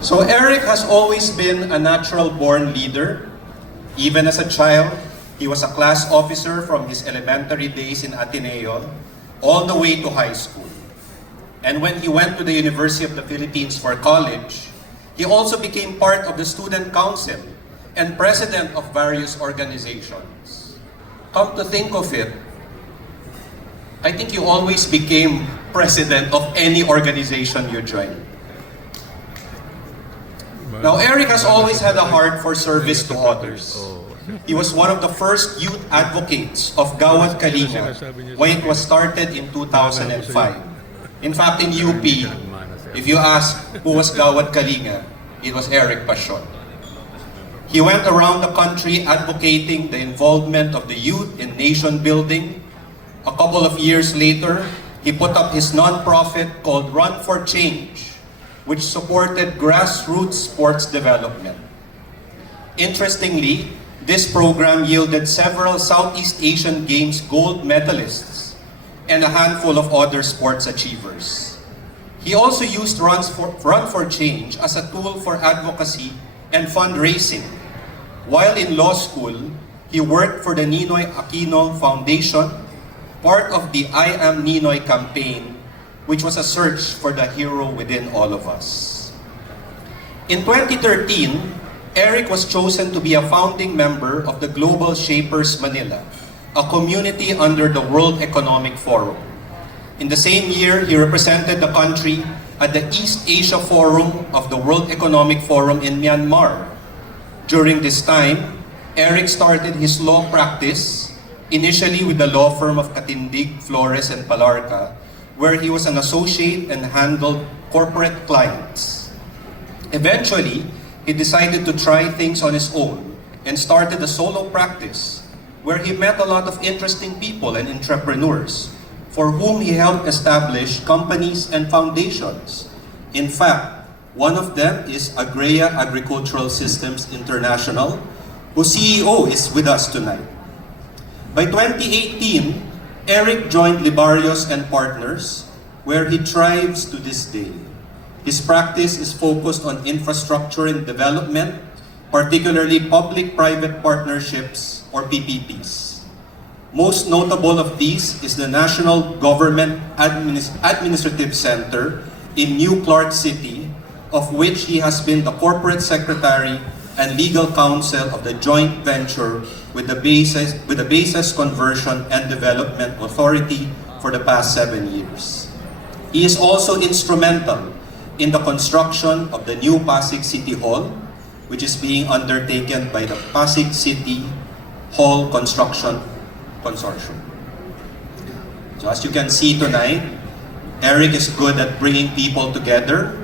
So Eric has always been a natural-born leader. Even as a child, he was a class officer from his elementary days in Ateneo all the way to high school. And when he went to the University of the Philippines for college, he also became part of the student council and president of various organizations. Come to think of it, I think you always became president of any organization you joined. Now, Eric has always had a heart for service to others. He was one of the first youth advocates of Gawad Kalinga when it was started in 2005. In fact, in UP, if you ask who was Gawad Kalinga, it was Eric Pasion. He went around the country advocating the involvement of the youth in nation building. A couple of years later, he put up his non-profit called Run for Change, which supported grassroots sports development. Interestingly, this program yielded several Southeast Asian Games gold medalists and a handful of other sports achievers. He also used Run for Change as a tool for advocacy and fundraising. While in law school, he worked for the Ninoy Aquino Foundation, part of the I Am Ninoy campaign, which was a search for the hero within all of us. In 2013, Eric was chosen to be a founding member of the Global Shapers Manila, a community under the World Economic Forum. In the same year, he represented the country at the East Asia Forum of the World Economic Forum in Myanmar. During this time, Eric started his law practice, initially with the law firm of Katindig, Flores, and Palarca, where he was an associate and handled corporate clients. Eventually, he decided to try things on his own and started a solo practice where he met a lot of interesting people and entrepreneurs for whom he helped establish companies and foundations. In fact, one of them is Agrea Agricultural Systems International, whose CEO is with us tonight. By 2018, Eric joined Libarios and Partners, where he thrives to this day. His practice is focused on infrastructure and development, particularly public-private partnerships or PPPs. Most notable of these is the National Government Administrative Center in New Clark City, of which he has been the corporate secretary and legal counsel of the joint venture with the Bases Conversion and Development Authority for the past 7 years. He is also instrumental in the construction of the new Pasig City Hall, which is being undertaken by the Pasig City Hall Construction Consortium. So as you can see tonight, Eric is good at bringing people together,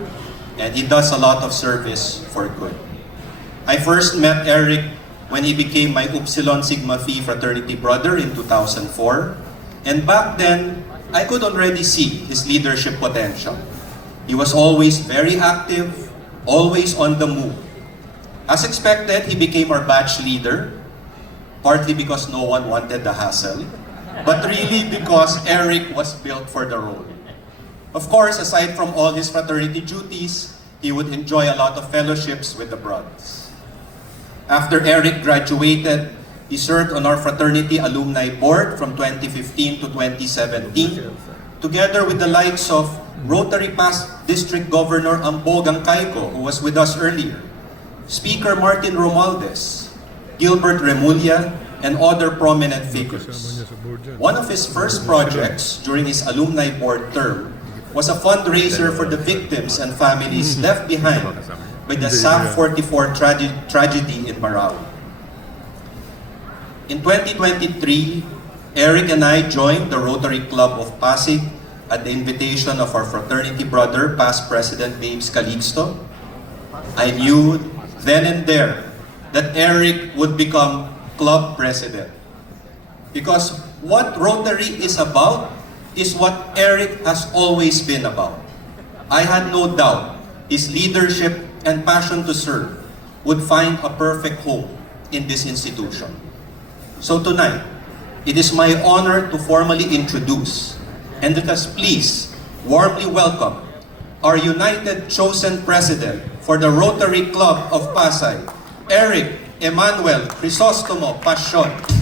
and he does a lot of service for good. I first met Eric when he became my Upsilon Sigma Phi fraternity brother in 2004, and back then, I could already see his leadership potential. He was always very active, always on the move. As expected, he became our batch leader, partly because no one wanted the hassle, but really because Eric was built for the role. Of course, aside from all his fraternity duties, he would enjoy a lot of fellowships with the brothers. After Eric graduated, he served on our fraternity alumni board from 2015 to 2017, together with the likes of Rotary Past District Governor Ambogang Caico, who was with us earlier, Speaker Martin Romualdez, Gilbert Remulla, and other prominent figures. One of his first projects during his alumni board term was a fundraiser for the victims and families left behind by the SAF 44 tragedy in Marau. In 2023, Eric and I joined the Rotary Club of Pasay at the invitation of our fraternity brother, past President Babes Calixto. I knew then and there that Eric would become club president. Because what Rotary is about is what Eric has always been about. I had no doubt his leadership and passion to serve would find a perfect home in this institution. So tonight, it is my honor to formally introduce and let us please warmly welcome our United Chosen President for the Rotary Club of Pasay, Eric Emmanuel Pasion.